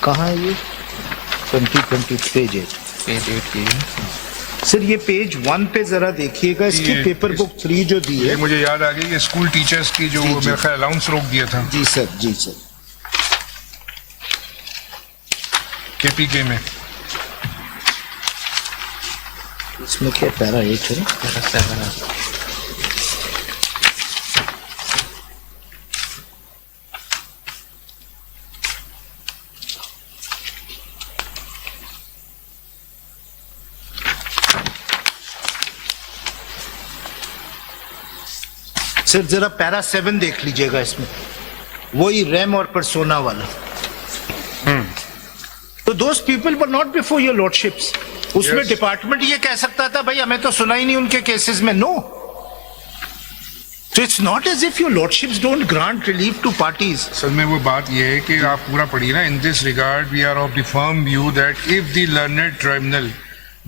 کہاں ہے یہ 2020 پیج 8 سر یہ پیج 1 پہ ذرا دیکھیے گا اس کی پیپر بک 3 جو دی ہے. مجھے یاد آ گئی کہ اسکول ٹیچرز کی جو میرا خیال الاؤنس روک دیا تھا. جی سر جی سر کے پی کے میں اس میں کیا پیرا 8 ہے پیرا 7 ہے. سر ذرا پیرا 7 دیکھ لیجئے گا اس میں وہی ریم اور پرسونا والا. تو those people were not before your lordships. اس میں ڈپارٹمنٹ یہ کہہ سکتا تھا بھائی ہمیں تو سنا ہی نہیں ان کے کیسز میں. نو. So it's not as if your lordships don't grant relief to parties. اصل میں وہ بات یہ ہے کہ آپ پورا پڑھیے نا. In this regard we are of the firm view that if the learned tribunal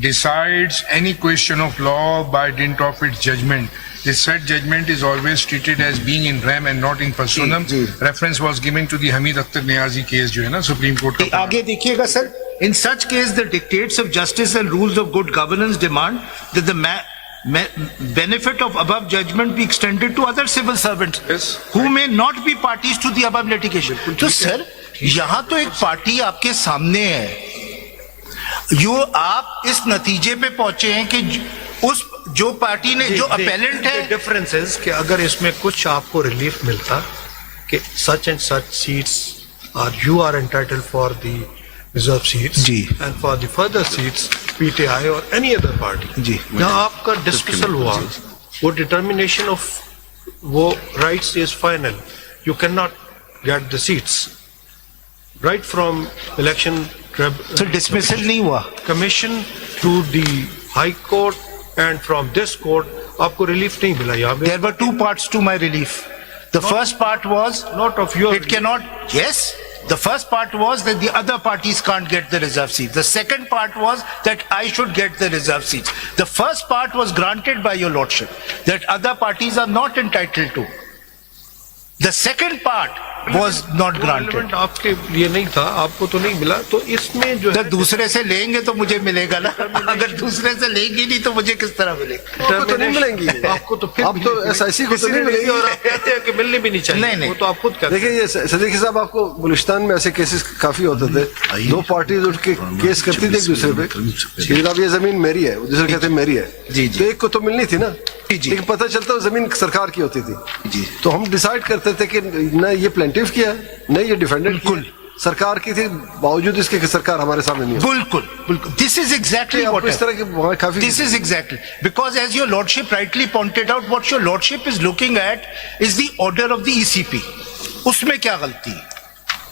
decides any question of law by dint of its judgment, the said judgment is always treated as being in rem and not in personam. Reference was given to the Hamid Akhtar Niazi case جو ہے نا Supreme Court کا. آگے دیکھیے گا سر. In such case the dictates of justice and rules of good governance demand that the benefit of above judgment be extended to other civil servants who may not be parties to the above litigation. تو سر یہاں تو ایک party آپ کے سامنے ہے. آپ اس نتیجے پہ پہنچے ہیں کہ اس جو پارٹی نے جو اپیلنٹ ہے ڈفرنس ہے کہ اگر اس میں کچھ آپ کو ریلیف ملتا کہ such and such seats you are entitle for the reserve seats and for the further seats P T I اور اینی ادر پارٹی. جہاں آپ کا ڈسکسل ہوا وہ ڈٹرمینیشن آف وہ rights is final. You can not get the seats right from election dismissal نہیں ہوا commission to the high court and from this court aapko relief nahi mila yahan pe. There were 2 parts to my relief. The first part was not of your it cannot. Yes, the first part was that the other parties can't get the reserve seats. The second part was that I should get the reserve seats. The first part was granted by your lordship that other parties are not entitled to. The second part was not granted. آپ کے لیے نہیں تھا, آپ کو تو نہیں ملا. تو اس میں جو ہے دوسرے سے لیں گے تو مجھے ملے گا نا. اگر دوسرے سے لیں گے نہیں تو مجھے کس طرح ملے گا؟ تو نہیں ملیں گی آپ کو. تو پھر اب تو ایس آئی سی کو تو نہیں ملے گی اور آپ کہتے ہیں کہ ملنے بھی نہیں چاہیے. نہیں وہ تو آپ خود کہتے ہیں. دیکھیں یہ صدیقی صاحب آپ کو بلوچستان میں ایسے کیسز کافی ہوتے تھے. 2 پارٹیز اٹھ کے کیس کرتی تھی ایک دوسرے پہ کہ جناب یہ زمین میری ہے, دوسرے کہتے ہیں میری ہے. تو ایک کو تو ملنی تھی نا, لیکن پتہ چلتا وہ زمین سرکار کی ہوتی تھی. تو ہم ڈیسائیڈ کرتے تھے کہ نہ یہ پلینٹیف کیا ہے نہ یہ ڈیفینڈنٹ کی, سرکار کی تھی, باوجود اس کے کہ سرکار ہمارے سامنے نہیں ہے. بالکل بالکل. This is exactly what اس طرح کی کافی. This is exactly because as your lordship rightly pointed out, what your lordship is looking at is the order of the ECP. اس میں کیا غلطی ہے؟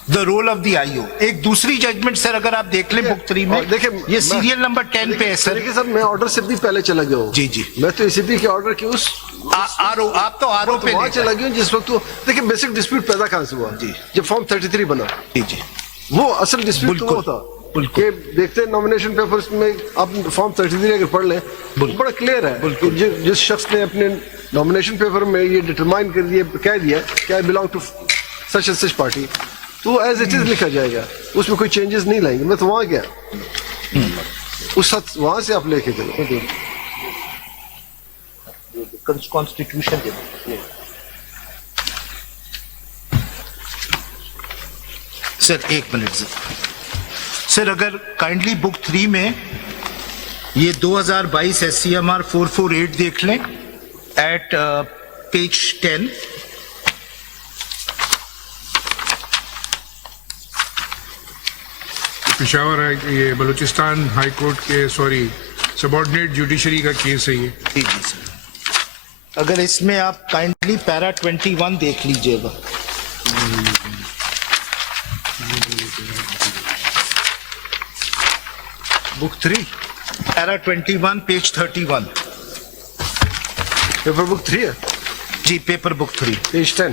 The role of the IO. ایک دوسری judgment سر اگر آپ دیکھ لیں بک 3 میں, یہ سیریل نمبر 10 پہ ہے سر. دیکھیں سر میں آرڈر سے بھی پہلے چلا گیا ہوں. جی میں تو ECP کے آرڈر کی اس آپ تو آر او پہ وہاں چلا گیا ہوں جس وقت. دیکھیں بیسک ڈسپیوٹ پیدا کہاں سے ہوا جب فارم 33 بنا. وہ اصل ڈسپیوٹ تو وہ تھا کہ دیکھتے ہیں نامینیشن پیپرز میں آپ فارم 33 اگر پڑھ لیں بڑا کلیئر ہے کہ جس شخص نے اپنے نامینیشن پیپر میں یہ ڈٹرمائن کر دیا, کہہ دیا کہ I belong to such and such party, تو ایز اٹ از لکھا جائے گا, اس میں کوئی چینجز نہیں لائیں گے. میں تو وہاں گیا, اس وقت وہاں سے آپ لے کے چلو کانسٹیٹیوشن. سر ایک منٹ سر اگر کائنڈلی بک 3 میں یہ 2022 SCMR 448 دیکھ لیں ایٹ پیج 10. پشاور یہ بلوچستان ہائی کورٹ کے سب آرڈینیٹ جوڈیشری کا کیس ہے یہ. جی سر اگر اس میں آپ کائنڈلی پیرا 21 دیکھ لیجئے گا. بک 3 پیرا 21 پیج 31. پیپر بک 3 ہے جی paper book 3 page 10.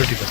31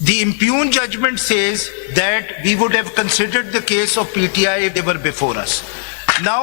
The impugned judgment says that we would have considered the case of PTI if they were before us. Now,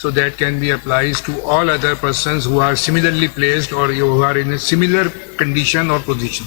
so that can be applied to all other persons who are similarly placed or who are in a similar condition or position.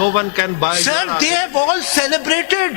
No one can buy. sir, they have all celebrated.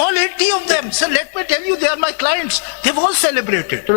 all 80 of them. Sir, let me tell you, they are my clients. They've all celebrated. No,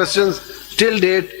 questions, till date,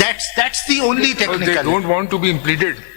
That's the only Because they technicality. don't want to be implemented.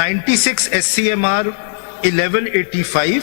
96 SCMR 1185.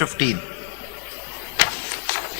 15.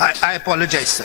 I apologize, sir.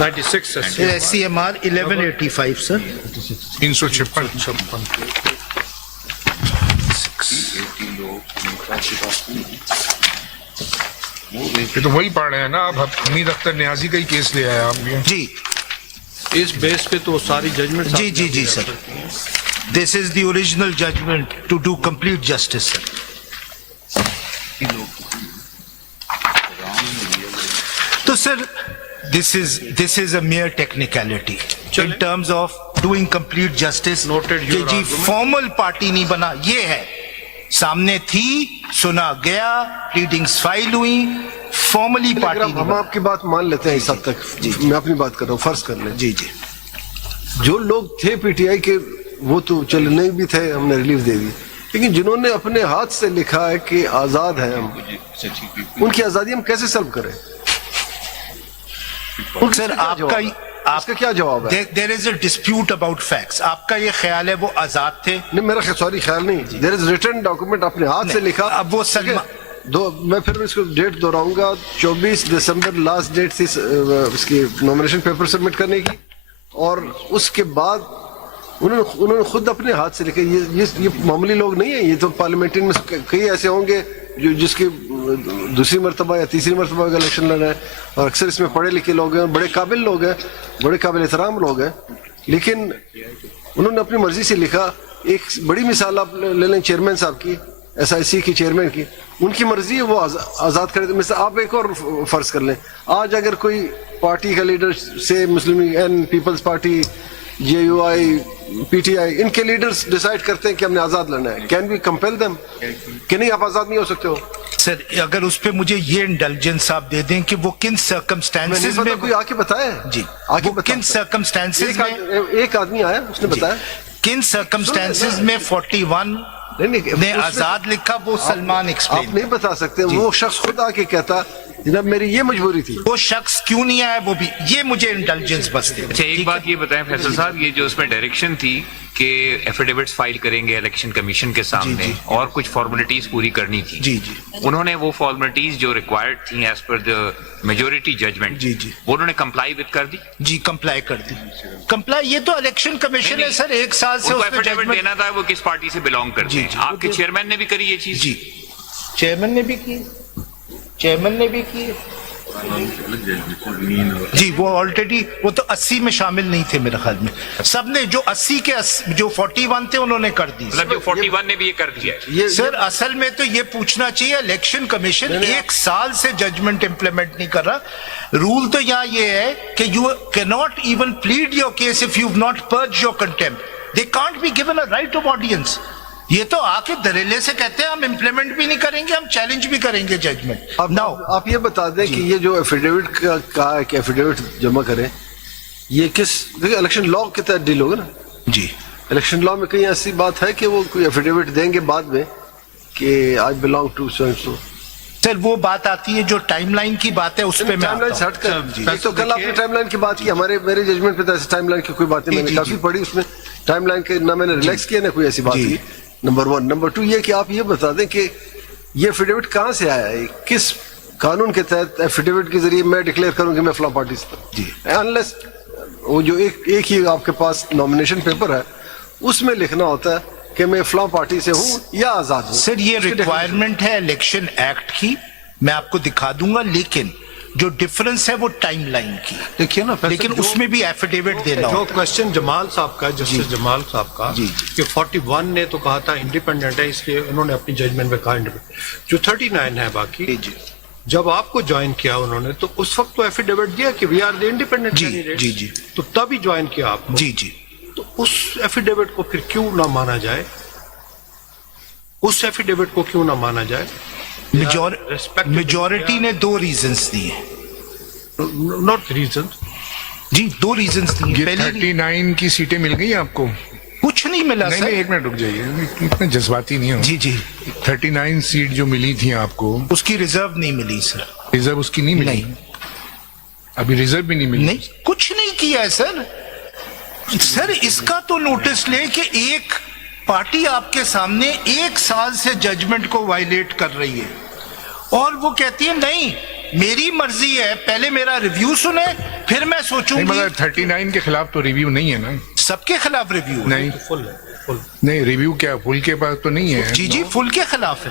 96 SCMR 1185, sir. 356. یہ تو وہی پڑھ رہے ہیں نا آپ, حمید اختر نیازی کا ہی case لے آئے آپ بھی. جی اس بیس پہ تو ساری ججمنٹ جی جی جی sir, this is the original judgment to do complete justice sir. تو sir this is a mere technicality in terms of doing complete justice. Noted کہ your جی argument. فارمل پارٹی نہیں بنا, یہ ہے سامنے تھی, سنا گیا, پلیڈنگز فائل ہوئی, فارملی پارٹی نہیں ہم بنا. آپ کی بات مان لیتے ہیں اس حد تک. میں اپنی بات کر رہا ہوں, فرض کر لیں جی جی جو لوگ تھے پی ٹی آئی کے وہ تو چلنے بھی تھے, ہم نے ریلیف دے دی, لیکن جنہوں نے اپنے ہاتھ سے لکھا ہے کہ آزاد ہیں ہم, ان کی آزادی ہم کیسے سلب کریں؟ سر آپ کا اس کا کیا جواب ہے؟ دیر از اے ڈسپیوٹ اباؤٹ فیکٹس. آپ کا یہ خیال ہے وہ آزاد تھے؟ نہیں, میرا سوری خیال نہیں, دیر از ریٹن ڈاکومنٹ اپنے ہاتھ سے لکھا. اب وہ میں پھر اس کو ڈیٹ دہراؤں گا, 24 دسمبر لاسٹ ڈیٹ تھی اس کی نامینیشن پیپر سبمٹ کرنے کی, اور اس کے بعد انہوں نے خود اپنے ہاتھ سے لکھا. یہ معمولی لوگ نہیں ہیں, یہ تو پارلیمنٹین میں کئی ایسے ہوں گے جو جس کی دوسری مرتبہ یا تیسری مرتبہ کا الیکشن لڑ رہے ہیں, اور اکثر اس میں پڑھے لکھے لوگ ہیں, بڑے قابل لوگ ہیں, بڑے قابل احترام لوگ ہیں, لیکن انہوں نے اپنی مرضی سے لکھا. ایک بڑی مثال آپ لے لیں چیئرمین صاحب کی, ایس آئی سی کی چیئرمین کی, ان کی مرضی ہے وہ آزاد کرے. مثلا آپ ایک اور فرض کر لیں, آج اگر کوئی پارٹی کا لیڈر سے مسلم peoples party, J U I, P T I, ان کے لیڈرز ڈیسائیڈ کرتے ہیں کہ ہم نے آزاد لڑنا ہے, کین وی کمپیل دیم کہ نہیں آپ آزاد نہیں ہو سکتے ہو؟ سر اگر اس پہ مجھے یہ انڈلجنس آپ دے دیں کہ وہ کن سرکمسٹانسز میں, کوئی آ کے بتائے جی وہ کن سرکمسٹانسز میں, ایک آدمی آیا اس نے بتایا کن سرکمسٹانسز میں 41 نے آزاد لکھا, وہ سلمان آپ ایکسپلین. نہیں بتا سکتے. وہ شخص خود آ کے کہتا جناب میری یہ مجبوری تھی. وہ شخص کیوں نہیں آیا, وہ بھی یہ مجھے انٹیلیجنس بس دے. اچھا ایک بات یہ بتائیں فیصل صاحب, یہ جو اس میں ڈائریکشن تھی کہ ایفیڈیوٹس فائل کریں گے الیکشن کمیشن کے سامنے اور کچھ فارمیلٹیز پوری کرنی تھی, جی جی انہوں نے وہ فارمیلٹیز جو ریکوائرڈ تھیں as per the majority judgment, جی جی وہ انہوں نے کمپلائی وتھ کر دی. جی کمپلائی کر دی. کمپلائی یہ تو الیکشن کمیشن ہے سر, ایک سال سے اس میں ایفیڈیوٹ ججمنٹ دینا تھا وہ کس پارٹی سے بلانگ کرتے ہیں. آپ کے چیئرمین نے بھی کری یہ چیز؟ جی چیئرمین نے بھی کی, چیئرمین نے بھی کی. جی وہ آلریڈی وہ تو 80 میں شامل نہیں تھے میرے خیال میں, سب نے جو 80 کے جو 41 تھے انہوں نے کر دی. مطلب جو 41 نے بھی یہ کر دیا ہے. سر اصل میں تو یہ پوچھنا چاہیے, الیکشن کمیشن ایک سال سے ججمنٹ امپلیمنٹ نہیں کر رہا. رول تو یہاں یہ ہے کہ you can not even plead your case if you not purge your contempt. They can't be given a right of audience. یہ تو آ کے دریلے سے کہتے ہیں ہم امپلیمنٹ بھی نہیں کریں گے, ہم چیلنج بھی کریں گے ججمنٹ. آپ یہ بتا دیں کہ یہ جو ایفیڈیوٹ کا کہا ہے کہ ایفیڈیوٹ جمع کریں, یہ کس دیکھیں الیکشن لا کے تحت ڈیل ہوگا نا. جی الیکشن لا میں کہیں ایسی بات ہے کہ وہ کوئی ایفیڈیوٹ دیں گے بعد میں کہ I belong to so and so. Sir وہ بات آتی ہے جو ٹائم لائن کی بات ہے, اس پہ میں ٹائم لائن سے ہٹ کر, ایک تو کل آپ نے ٹائم لائن کی بات کی, میرے ججمنٹ پہ تو ایسے ٹائم لائن کی کوئی بات نہیں, میں نے کافی پڑھی اس میں ٹائم لائن کے, نہ میں نے ریلیکس کیا نہ کوئی ایسی بات کی. نمبر 1. نمبر 2 یہ کہ آپ یہ بتا دیں کہ یہ ایفیڈیوٹ کہاں سے آیا ہے, کس قانون کے تحت ایفیڈیوٹ کے ذریعے میں ڈکلیئر کروں کہ میں فلاں پارٹی سے. جی انلیس وہ جو ایک ہی آپ کے پاس نامینیشن پیپر ہے اس میں لکھنا ہوتا ہے کہ میں فلاں پارٹی سے ہوں یا آزاد ہوں. سر یہ ریکوائرمنٹ ہے الیکشن ایکٹ کی, میں آپ کو دکھا دوں گا, لیکن جو ڈفرنس ہے وہ ٹائم لائن کی. دیکھیے نا, لیکن اس میں بھی ایفیڈیوٹ دینا جو ہوتا ہے. کوشچن جمال صاحب کا, جسٹس جمال صاحب کا, کہ 41 نے تو کہا تھا انڈیپینڈنٹ ہے, اس لیے انہوں نے اپنی ججمنٹ میں کہا انڈیپینڈنٹ. جو 39 ہے باقی, جب آپ کو جوائن کیا انہوں نے تو اس وقت تو ایفیڈیوٹ دیا کہ we are the independent candidate. جی جی تو تبھی جوائن کیا آپ کو. جی جی تو اس ایفیڈیوٹ کو پھر کیوں نہ مانا جائے, اس ایفیڈیوٹ کو کیوں نہ مانا جائے؟ میجورٹی نے 2 ریزنز دیے. ناٹ ریزن, جی 2 ریزنز دیے. پہلے 39 کی سیٹیں مل گئی آپ کو؟ کچھ نہیں ملا نہیں سر. ایک منٹ رک جائیے, اتنے جذباتی نہیں ہو. جی جی 39 سیٹ جو ملی تھی آپ کو, اس کی ریزرو نہیں ملی سر. ریزرو اس کی نہیں ملی؟ ابھی ریزرو بھی نہیں ملی. نہیں کچھ نہیں کیا ہے سر. سر اس کا تو نوٹس لے کہ ایک پارٹی آپ کے سامنے 1 سال سے ججمنٹ کو وائلیٹ کر رہی ہے اور وہ کہتی ہے نہیں میری مرضی ہے, پہلے میرا ریویو سنیں پھر میں سوچوں گی. 39 کے خلاف تو ریویو نہیں ہے نا, سب کے خلاف ریویو نہیں فل ہے, فل نہیں ریویو کیا فل کے پاس تو نہیں ہے. جی جی فل کے خلاف ہے.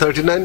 39